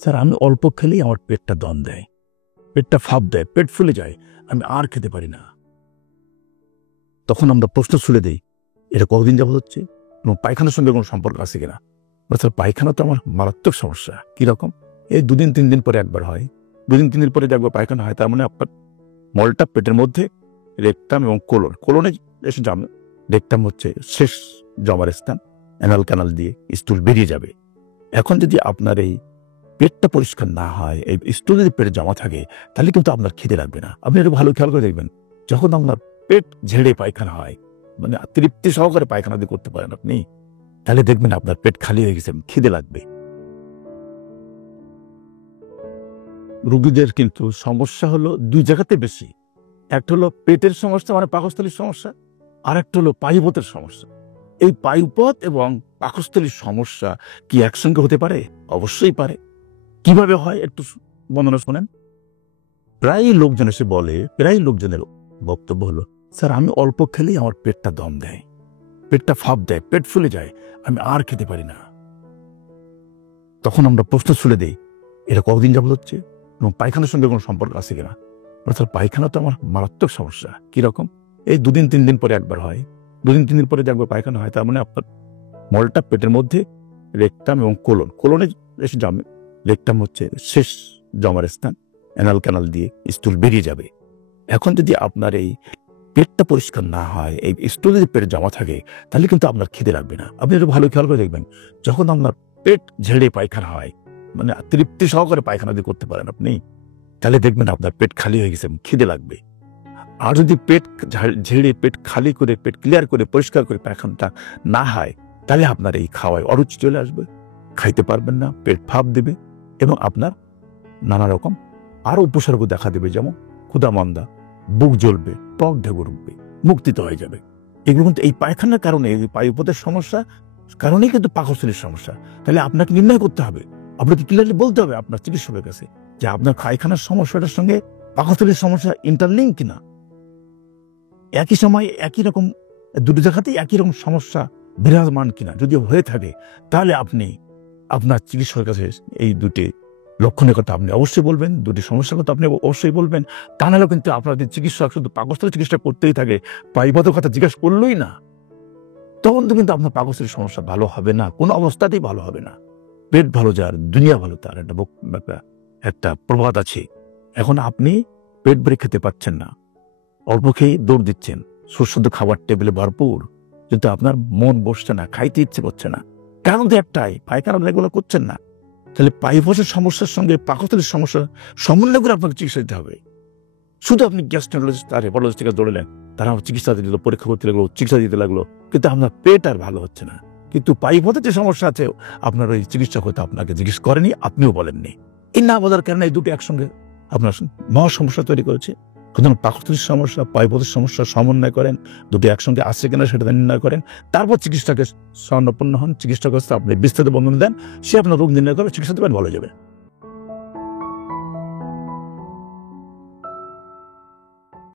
Sir আমি অল্প খেলেই আমার পেটটা দম দেয়, পেটটা ফাঁপ দেয়, পেট ফুলে যায়, আমি আর খেতে পারি না। তখন আমরা প্রশ্ন ছুড়ে দিই, এটা কতদিন যাবত হচ্ছে এবং পায়খানার সঙ্গে কোনো সম্পর্ক আছে কিনা। স্যার পায়খানা তো আমার মারাত্মক সমস্যা। কিরকম? এই 2-3 দিন পরে একবার হয়, 2-3 দিন পরে একবার পায়খানা হয়। তার মানে আপনার মলটা পেটের মধ্যে রেকটাম এবং কোলনে এসে জমে। রেকটাম হচ্ছে শেষ জমার স্থান, অ্যানাল ক্যানাল দিয়ে স্টুল বেরিয়ে যাবে। এখন যদি আপনার এই পেটটা পরিষ্কার না হয়, এই স্টুল যদি পেটে জমা থাকে, তাহলে কিন্তু আপনার খিদে লাগবে না। আপনি একটু ভালো খেয়াল করে দেখবেন, যখন আপনার পেট ঝেড়ে পায়খানা হয়, মানে তৃপ্তি সহকারে পায়খানা দিয়ে করতে পারেন আপনি, তাহলে দেখবেন আপনার পেট খালি হয়ে গেছে, খিদে লাগবে। রোগীদের কিন্তু সমস্যা হলো 2 জায়গাতে বেশি। একটা হলো পেটের সমস্যা, মানে পাকস্থলীর সমস্যা, আর একটা হলো পায়ুপথের সমস্যা। এই পায়ুপথ এবং পাকস্থলীর সমস্যা কি একসঙ্গে হতে পারে? অবশ্যই পারে। কিভাবে হয় একটু বর্ণনা শোনেন। প্রায় লোকজন এসে বলে, প্রায় লোকজনের বক্তব্য হলো, স্যার আমি অল্প খেলেই আমার পেটটা দম দেয়, পেটটা ফাঁপ দেয়, পেট ফুলে যায়, আমি আর খেতে পারি না। তখন আমরা প্রশ্ন ছুড়ে দিই, এটা কতদিন যাবত হচ্ছে এবং পায়খানার সঙ্গে কোনো সম্পর্ক আছে কিনা। স্যার পায়খানা তো আমার মারাত্মক সমস্যা। কিরকম? এই 2-3 দিন পরে একবার হয়, 2-3 দিন পরে একবার পায়খানা হয়। তার মানে আপনার মলটা পেটের মধ্যে রেকটাম এবং কোলনে এসে জমে। রেকটাম হচ্ছে শেষ জমার স্থান, অ্যানাল ক্যানাল দিয়ে স্টুল বেরিয়ে যাবে। এখন যদি আপনার এই পেটটা পরিষ্কার না হয়, এই স্টুল যদি পেটে জমা থাকে, তাহলে কিন্তু আপনার খিদে লাগবে না। আপনি একটু ভালো খেয়াল করে দেখবেন, যখন আপনার পেট ঝেড়ে পায়খানা হয়, মানে তৃপ্তি সহকারে পায়খানা দিয়ে করতে পারেন আপনি, তাহলে দেখবেন আপনার পেট খালি হয়ে গেছে, খিদে লাগবে। আর যদি পেট ঝেড়ে পেট খালি করে, পেট ক্লিয়ার করে, পরিষ্কার করে পায়খানাটা না হয়, তাহলে আপনার এই খাওয়ায় অরুচি চলে আসবে, খাইতে পারবেন না, পেট ফাঁপ দেবে এবং আপনার নানা রকম আরো উপসর্গ দেখা দেবে, যেমন ক্ষুধামন্দা, বুক জ্বলবে, টক ঢেকুর উঠবে, মুক্তিত হয়ে যাবে। এগুলো কিন্তু এই পায়খানার কারণে, এই পায়ুপথের সমস্যা কারণেই কিন্তু পাকস্থলীর সমস্যা। তাহলে আপনাকে নির্ণয় করতে হবে, আপনাকে ক্লিয়ারলি বলতে হবে আপনার চিকিৎসকের কাছে যে আপনার পায়খানার সমস্যাটার সঙ্গে পাকস্থলীর সমস্যা ইন্টারলিঙ্ক কিনা, একই সময় একই রকম 2 জায়গাতেই একই রকম সমস্যা বিরাজমান কিনা। যদি হয়ে থাকে, তাহলে আপনি আপনার চিকিৎসকের কাছে এই 2টি লক্ষণের কথা আপনি অবশ্যই বলবেন, 2টি সমস্যার কথা আপনি অবশ্যই বলবেন। তা নাহলে কিন্তু আপনাদের চিকিৎসক শুধু পাকস্থলীর চিকিৎসা করতেই থাকে, পায়ুপথের কথা জিজ্ঞাসা করলোই না, তখন তো কিন্তু আপনার পাকস্থলীর সমস্যা ভালো হবে না, কোনো অবস্থাতেই ভালো হবে না। পেট ভালো যার দুনিয়া ভালো তার, একটা প্রবাদ আছে। এখন আপনি পেট ভরে খেতে পাচ্ছেন না, অল্প খেয়ে দৌড় দিচ্ছেন, সুস্বাদু খাবার টেবিলে ভরপুর, কিন্তু আপনার মন বসছে না, খাইতে ইচ্ছে করছে না। কারণ তো একটাই, পায়খানা রেগুলার করছেন না। তাহলে পায়ুপথের সমস্যার সঙ্গে পাকস্থলীর সমস্যা সমন্বয় করে আপনাকে চিকিৎসা দিতে হবে। শুধু আপনি গ্যাস্ট্রোএন্টারোলজিস্ট আর হেপাটোলজিস্ট থেকে দৌড়লেন, তারা চিকিৎসা দিতে, পরীক্ষা করতে লাগলো, চিকিৎসা দিতে লাগলো, কিন্তু আপনার পেট আর ভালো হচ্ছে না। কিন্তু পায়ুপথের যে সমস্যা আছে, আপনার ওই চিকিৎসক হয়তো আপনাকে জিজ্ঞেস করেনি, আপনিও বলেননি। এই না বলার কারণে এই 2টি একসঙ্গে আপনার মহা সমস্যা তৈরি করেছে। সুতরাং পাকস্থলীর সমস্যা, পায়ুপথের সমস্যা সমন্বয় করেন, 2টি একসঙ্গে আসছে কিনা সেটা নির্ণয় করেন, তারপর চিকিৎসকের শরণাপন্ন হন। চিকিৎসকের আপনি বিস্তারিত বর্ণনা দেন, সে আপনার রোগ নির্ণয় করে চিকিৎসা দেবেন, ভালো যাবে।